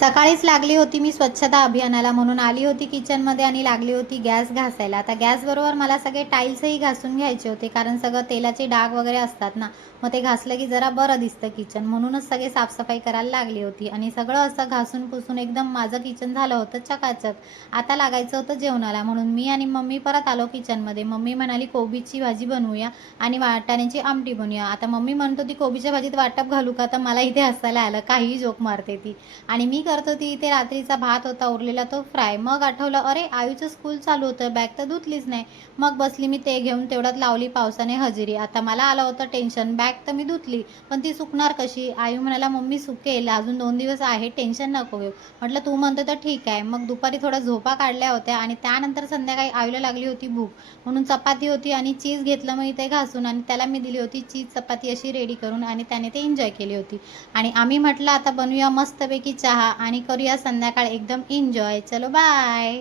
सकाळीच लागली होती मी स्वच्छता अभियानाला, म्हणून आली होती किचनमध्ये आणि लागली होती गॅस घासायला. आता गॅसबरोबर मला सगळे टाईल्सही घासून घ्यायचे होते, कारण सगळं तेलाचे डाग वगैरे असतात ना, मग ते घासलं की जरा बरं दिसतं किचन. म्हणूनच सगळे साफसफाई करायला लागली होती आणि सगळं असं घासून पुसून एकदम माझं किचन झालं होतं चकाचक. आता लागायचं होतं जेवणाला, म्हणून मी आणि मम्मी परत आलो किचनमध्ये. मम्मी म्हणाली कोबीची भाजी बनवूया आणि वाटाण्याची आमटी बनवूया. आता मम्मी म्हणत होती कोबीच्या भाजीत वाटप घालू का, तर मला इथे हसायला आलं. काहीही जोक मारते ती. आणि मी करत होती इथे रात्रीचा भात होता उरलेला तो फ्राय. मग आठवलं, अरे आयुचं स्कूल चालू होतं, बॅग तर धुतलीच नाही. मग बसली मी ते घेऊन, तेवढ्यात लावली पावसाने हजेरी. आता मला आलं होतं टेन्शन, बॅग तर मी धुतली पण ती सुकणार कशी. आयू म्हणाला मम्मी सुकेल, अजून 2 दिवस आहे, टेन्शन नको घेऊ. म्हटलं तू म्हणतो तर ठीक आहे. मग दुपारी थोड्या झोपा काढल्या होत्या आणि त्यानंतर संध्याकाळी आयूला लागली होती भूक, म्हणून चपाती होती आणि चीज घेतलं मग इथे घासून आणि त्याला मी दिली होती चीज चपाती अशी रेडी करून आणि त्याने ते एन्जॉय केली होती. आणि आम्ही म्हटलं आता बनवूया मस्तपैकी चहा आणि करूया संध्याकाळ एकदम एन्जॉय. चलो बाय.